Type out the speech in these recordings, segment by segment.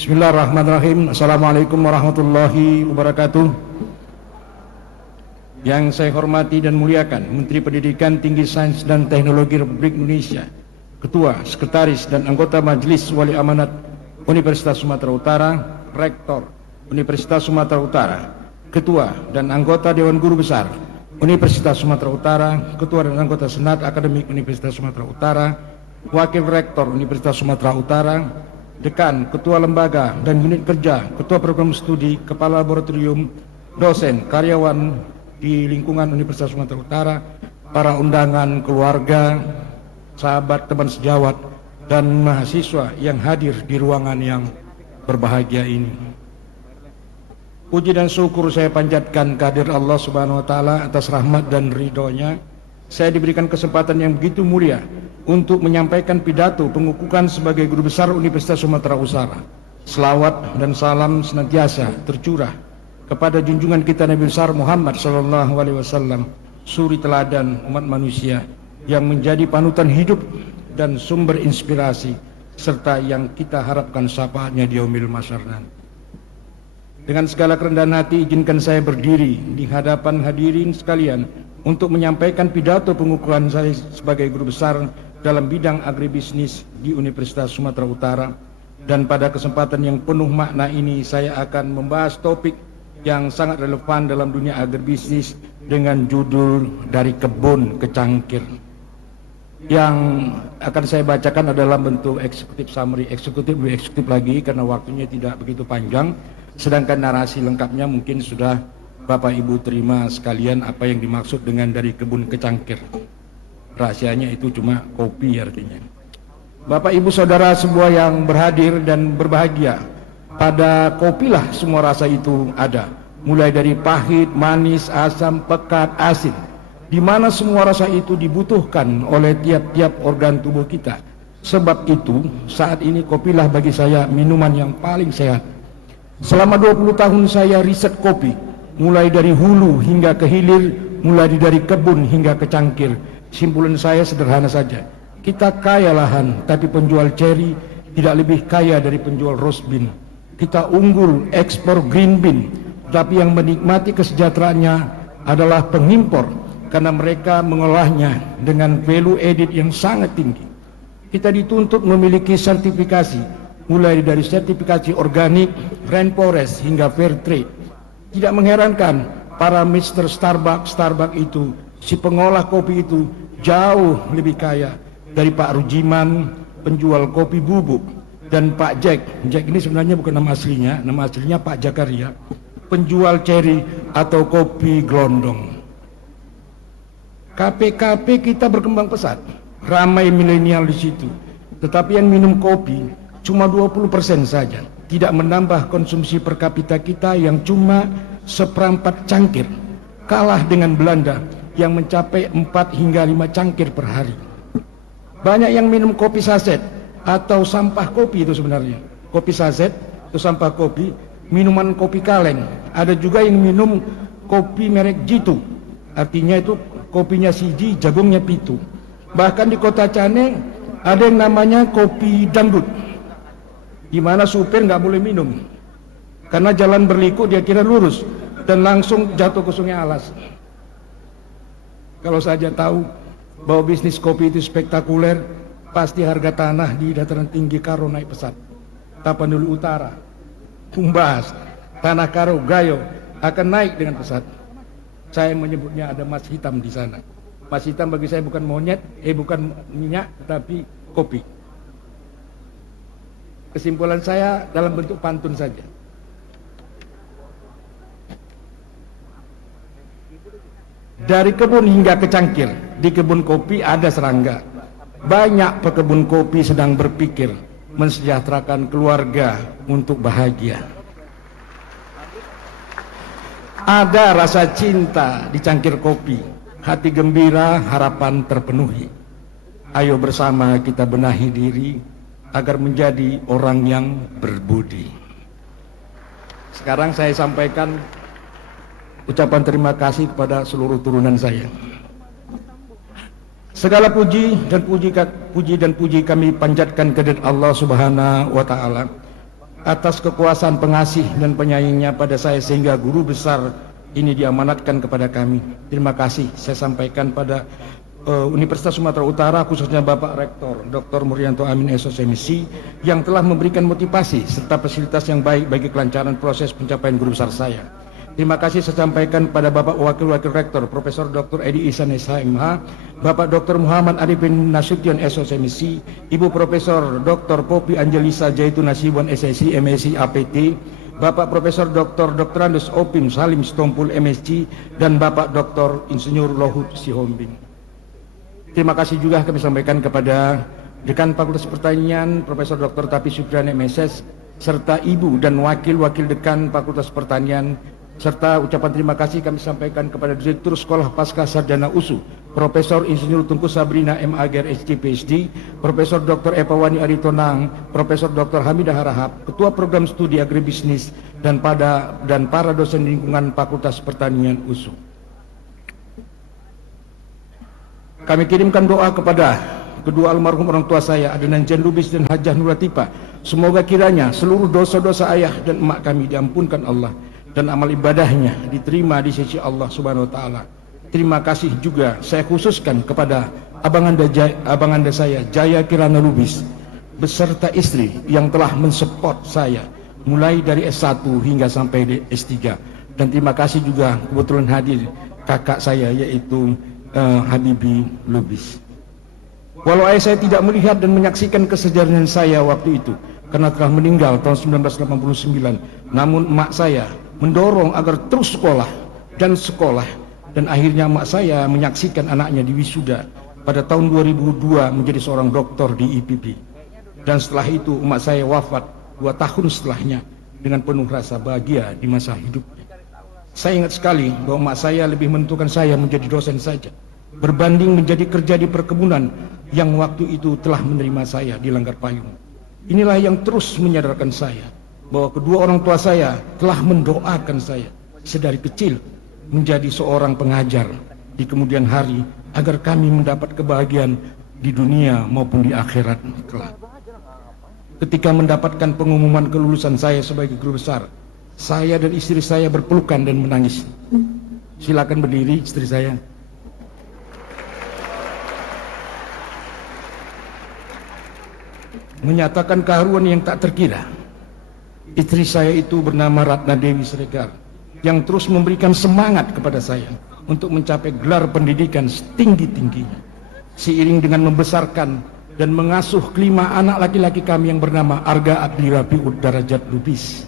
Bismillahirrahmanirrahim. Assalamualaikum warahmatullahi wabarakatuh. Yang saya hormati dan muliakan Menteri Pendidikan Tinggi Sains dan Teknologi Republik Indonesia, Ketua, Sekretaris dan anggota Majelis Wali Amanat Universitas Sumatera Utara, Rektor Universitas Sumatera Utara, Ketua dan anggota Dewan Guru Besar Universitas Sumatera Utara, Ketua dan anggota Senat Akademik Universitas Sumatera Utara, Wakil Rektor Universitas Sumatera Utara, Dekan, Ketua Lembaga dan Unit Kerja, Ketua Program Studi, Kepala Laboratorium, dosen, karyawan di lingkungan Universitas Sumatera Utara, para undangan, keluarga, sahabat, teman sejawat, dan mahasiswa yang hadir di ruangan yang berbahagia ini. Puji dan syukur saya panjatkan kehadirat Allah Subhanahu wa Ta'ala atas rahmat dan ridhonya. Saya diberikan kesempatan yang begitu mulia untuk menyampaikan pidato pengukuhan sebagai Guru Besar Universitas Sumatera Utara. Selawat dan salam senantiasa tercurah kepada junjungan kita Nabi besar Muhammad SAW, suri teladan umat manusia yang menjadi panutan hidup dan sumber inspirasi, serta yang kita harapkan syafaatnya di yaumil mahsyar nanti. Dengan segala kerendahan hati, izinkan saya berdiri di hadapan hadirin sekalian untuk menyampaikan pidato pengukuhan saya sebagai Guru Besar dalam bidang agribisnis di Universitas Sumatera Utara. Dan pada kesempatan yang penuh makna ini, saya akan membahas topik yang sangat relevan dalam dunia agribisnis dengan judul Dari Kebun ke Cangkir. Yang akan saya bacakan adalah bentuk eksekutif summary, eksekutif lagi karena waktunya tidak begitu panjang. Sedangkan narasi lengkapnya mungkin sudah Bapak Ibu terima sekalian apa yang dimaksud dengan dari kebun ke cangkir. Rahasianya itu cuma kopi artinya. Bapak Ibu Saudara semua yang berhadir dan berbahagia, pada kopilah semua rasa itu ada. Mulai dari pahit, manis, asam, pekat, asin. Di mana semua rasa itu dibutuhkan oleh tiap-tiap organ tubuh kita. Sebab itu saat ini kopilah bagi saya minuman yang paling sehat. Selama 20 tahun saya riset kopi, mulai dari hulu hingga ke hilir, mulai dari kebun hingga ke cangkir. Simpulan saya sederhana saja, kita kaya lahan, tapi penjual ceri tidak lebih kaya dari penjual rose bean. Kita unggul ekspor green bean, tapi yang menikmati kesejahteraannya adalah pengimpor, karena mereka mengolahnya dengan value added yang sangat tinggi. Kita dituntut memiliki sertifikasi, mulai dari sertifikasi organik, rainforest hingga fair trade. Tidak mengherankan para Mr. Starbucks itu, si pengolah kopi itu jauh lebih kaya dari Pak Rujiman, penjual kopi bubuk, dan Pak Jack. Jack ini sebenarnya bukan nama aslinya Pak Jakaria, penjual ceri atau kopi gelondong. KP-KP kita berkembang pesat, ramai milenial di situ. Tetapi yang minum kopi cuma 20% saja, tidak menambah konsumsi per kapita kita yang cuma seperempat cangkir, kalah dengan Belanda yang mencapai 4 hingga 5 cangkir per hari. Banyak yang minum kopi saset atau sampah kopi itu sebenarnya. Kopi saset itu sampah kopi, minuman kopi kaleng. Ada juga yang minum kopi merek Jitu, artinya itu kopinya siji, jagungnya pitu. Bahkan di Kota Cane ada yang namanya kopi dangdut, di mana supir nggak boleh minum karena jalan berliku dia kira lurus dan langsung jatuh ke Sungai Alas. Kalau saja tahu bahwa bisnis kopi itu spektakuler, pasti harga tanah di dataran tinggi Karo naik pesat. Tapanuli Utara, Tumbas, Tanah Karo, Gayo akan naik dengan pesat. Saya menyebutnya ada emas hitam di sana. Emas hitam bagi saya bukan monyet, bukan minyak, tapi kopi. Kesimpulan saya dalam bentuk pantun saja. Dari kebun hingga ke cangkir, di kebun kopi ada serangga. Banyak pekebun kopi sedang berpikir mensejahterakan keluarga untuk bahagia. Ada rasa cinta di cangkir kopi, hati gembira, harapan terpenuhi. Ayo bersama kita benahi diri agar menjadi orang yang berbudi. Sekarang saya sampaikan ucapan terima kasih kepada seluruh turunan saya. Segala puji dan puji kami panjatkan kehadirat Allah Subhanahu wa Ta'ala atas kekuasaan pengasih dan penyayangnya pada saya sehingga guru besar ini diamanatkan kepada kami. Terima kasih saya sampaikan pada Universitas Sumatera Utara, khususnya Bapak Rektor Dr. Murianto Amin SOSMC yang telah memberikan motivasi serta fasilitas yang baik bagi kelancaran proses pencapaian guru besar saya. Terima kasih saya sampaikan pada Bapak Wakil-Wakil Rektor Profesor Dr. Edi Ihsan SHMH, Bapak Dr. Muhammad Arifin Nasution SOSMC, Ibu Profesor Dr. Popi Angelisa Jaitun Nasibuan SSI MSI APT, Bapak Profesor Dr. Andes Opim Salim Stompul MSc, dan Bapak Dr. Insinyur Lohut Sihombing. Terima kasih juga kami sampaikan kepada Dekan Fakultas Pertanian Profesor Dr. Tapi Supriyan MSS, serta Ibu dan Wakil-Wakil Dekan Fakultas Pertanian, serta ucapan terima kasih kami sampaikan kepada Direktur Sekolah Pasca Sarjana USU Profesor Insinyur Tunku Sabrina MAGR SC PhD, Profesor Dr. Epawani Aritonang, Profesor Dr. Hamidah Harahap, Ketua Program Studi Agribisnis, dan para dosen lingkungan Fakultas Pertanian USU. Kami kirimkan doa kepada kedua almarhum orang tua saya, Adenan Jan Lubis dan Hajah Nur Latifa. Semoga kiranya seluruh dosa-dosa ayah dan emak kami diampunkan Allah dan amal ibadahnya diterima di sisi Allah Subhanahu wa taala. Terima kasih juga saya khususkan kepada abanganda saya Jaya Kirana Lubis beserta istri yang telah mensupport saya mulai dari S1 hingga sampai di S3. Dan terima kasih juga kebetulan hadir kakak saya yaitu Habibi Lubis. Walau ayah saya tidak melihat dan menyaksikan kesejarahan saya waktu itu karena telah meninggal tahun 1989, namun emak saya mendorong agar terus sekolah dan akhirnya emak saya menyaksikan anaknya di wisuda pada tahun 2002 menjadi seorang doktor di IPB. Dan setelah itu emak saya wafat 2 tahun setelahnya dengan penuh rasa bahagia di masa hidupnya. Saya ingat sekali bahwa emak saya lebih menentukan saya menjadi dosen saja berbanding menjadi kerja di perkebunan yang waktu itu telah menerima saya di Langgar Payung. Inilah yang terus menyadarkan saya bahwa kedua orang tua saya telah mendoakan saya sedari kecil menjadi seorang pengajar di kemudian hari agar kami mendapat kebahagiaan di dunia maupun di akhirat kelak. Ketika mendapatkan pengumuman kelulusan saya sebagai guru besar, saya dan istri saya berpelukan dan menangis. Silakan berdiri istri saya. Menyatakan keharuan yang tak terkira. Istri saya itu bernama Ratna Dewi Siregar yang terus memberikan semangat kepada saya untuk mencapai gelar pendidikan setinggi-tingginya. Seiring dengan membesarkan dan mengasuh kelima anak laki-laki kami yang bernama Arga Abdi Rabiud Darajat Lubis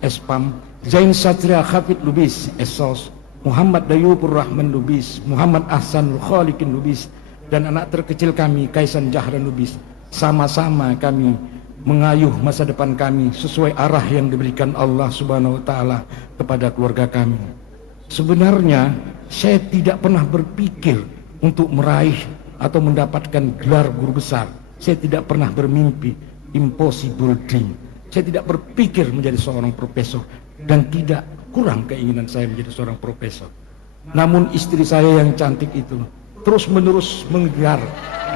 Espam, Zain Satria Hafid Lubis Esos, Muhammad Dayupur Rahman Lubis, Muhammad Ahsanul Khalikin Lubis, dan anak terkecil kami Kaisan Jahran Lubis. Sama-sama kami mengayuh masa depan kami sesuai arah yang diberikan Allah Subhanahu wa taala kepada keluarga kami. Sebenarnya saya tidak pernah berpikir untuk meraih atau mendapatkan gelar guru besar. Saya tidak pernah bermimpi, impossible dream. Saya tidak berpikir menjadi seorang profesor dan tidak kurang keinginan saya menjadi seorang profesor. Namun istri saya yang cantik itu terus-menerus mengejar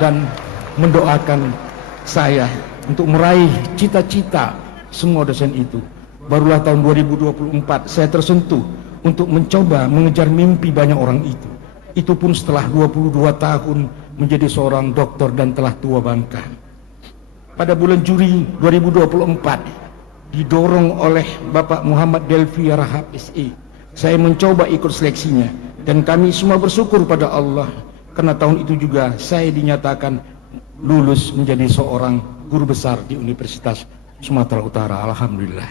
dan mendoakan saya untuk meraih cita-cita semua dosen itu. Barulah tahun 2024 saya tersentuh untuk mencoba mengejar mimpi banyak orang itu. Itu pun setelah 22 tahun menjadi seorang doktor dan telah tua bangka. Pada bulan Juli 2024 didorong oleh Bapak Muhammad Delvi Rahab SE, saya mencoba ikut seleksinya dan kami semua bersyukur pada Allah karena tahun itu juga saya dinyatakan lulus menjadi seorang guru besar di Universitas Sumatera Utara. Alhamdulillah.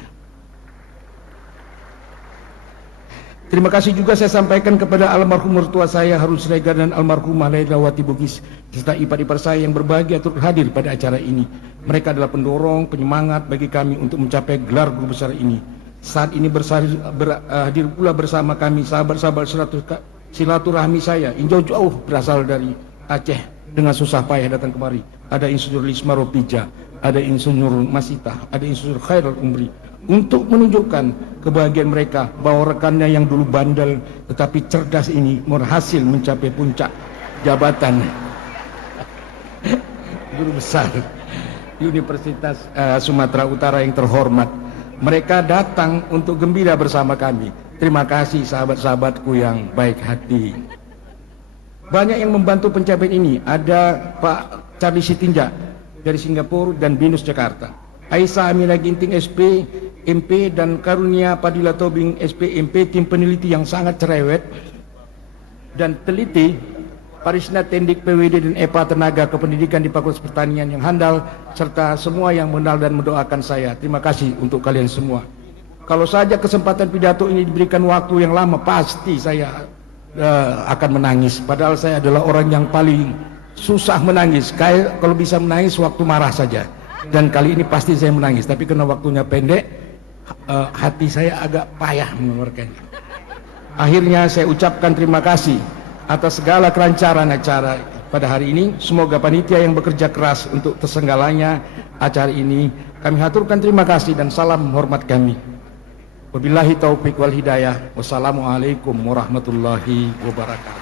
Terima kasih juga saya sampaikan kepada almarhum mertua saya Harun Siregar dan almarhumah Lailawati Bugis serta ipar-ipar saya yang berbahagia turut hadir pada acara ini. Mereka adalah pendorong, penyemangat bagi kami untuk mencapai gelar guru besar ini. Saat ini hadir pula bersama kami sahabat-sahabat silaturahmi saya yang jauh-jauh berasal dari Aceh dengan susah payah datang kemari. Ada Insinyur Lisma Ropija, ada Insinyur Masita, ada Insinyur Khairul Umri, untuk menunjukkan kebahagiaan mereka bahwa rekannya yang dulu bandel tetapi cerdas ini berhasil mencapai puncak jabatan guru besar. Universitas Sumatera Utara yang terhormat. Mereka datang untuk gembira bersama kami. Terima kasih sahabat-sahabatku yang baik hati. Banyak yang membantu pencapaian ini. Ada Pak Charlie Sitinja dari Singapura dan BINUS Jakarta. Aisyah Amina Ginting SP, MP, dan Karunia Padilla Tobing SP, MP, tim peneliti yang sangat cerewet dan teliti. Parisna Tendik PWD dan EPA Tenaga Kependidikan di Fakultas Pertanian yang handal, serta semua yang mengenal dan mendoakan saya. Terima kasih untuk kalian semua. Kalau saja kesempatan pidato ini diberikan waktu yang lama, pasti saya akan menangis. Padahal saya adalah orang yang paling susah menangis. Kalau bisa menangis waktu marah saja. Dan kali ini pasti saya menangis. Tapi karena waktunya pendek, hati saya agak payah mengeluarkannya. Akhirnya saya ucapkan terima kasih atas segala kelancaran acara pada hari ini. Semoga panitia yang bekerja keras untuk tersenggalanya acara ini, kami haturkan terima kasih dan salam hormat kami. Wabillahi taufiq wal hidayah. Wassalamualaikum warahmatullahi wabarakatuh.